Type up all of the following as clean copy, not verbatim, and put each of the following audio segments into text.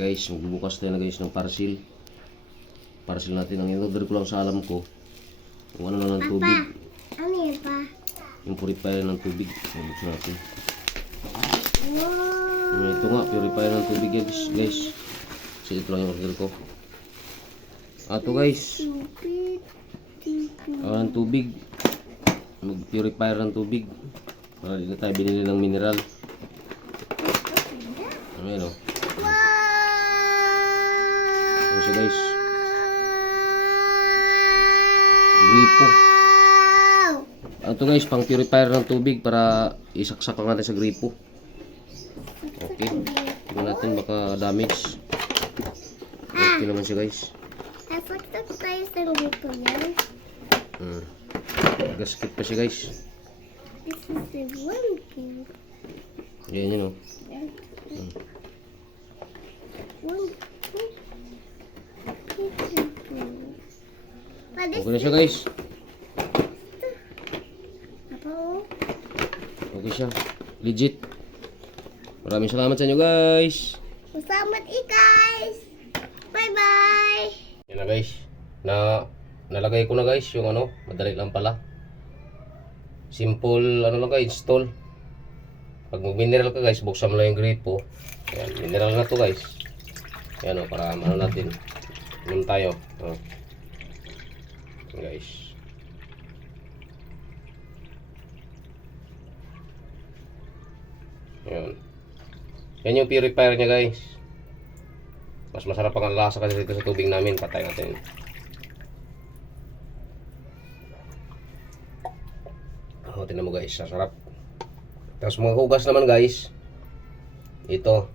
Guys, magbubukas tayo na guys ng parcel. Parcel natin. Ang in-order ko lang sa alam ko, yung ano lang ng tubig. Ano yun pa? Yung purifier ng tubig. Buksan natin. Wow! Ito nga, purifier ng tubig guys. So ito lang yung order ko. Ato guys. Ng tubig. Mag-purifier ng tubig. Para dito tayo binili ng mineral. Ayan o. Ayan siya guys. Gripo. Ito guys, pang purifier ng tubig para isaksak lang natin sa gripo. Okay. Tignan natin baka damage. Okay naman siya guys. Nasaksak tayo sa gripo yan. Gasket pa siya guys. This is the one thing. Yan yun o. Okay na siya guys. Okay siya. Legit. Maraming salamat sa inyo guys. Salamat guys. Bye bye. Yan na guys. Nalagay ko na guys yung ano. Madali lang pala. Simple ano lang guys. Install. Pag mag-mineral ka guys, buksan mo lang yung gripo. Yan. Mineral na to guys. Yan o. Para ano natin. Inom tayo. Guys. Yan. Yan yung purifier niya guys. Mas masarap ang lasa kasi dito sa tubig namin. Patay natin. Tingnan mo guys. Sarap. Tapos mga hugas naman guys. Ito.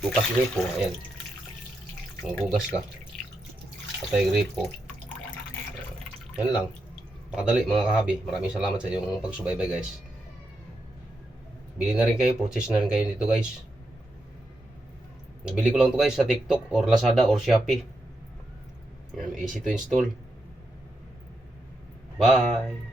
Bukas gripo. Ayan. Maghugas ka. Patay gripo. Yan lang. Pakadali mga kahabi. Maraming salamat sa inyong pagsubaybay guys. Bili na rin kayo. Purchase na rin kayo dito guys. Nabili ko lang to guys sa TikTok or Lazada or Shopee. Yan, easy to install. Bye!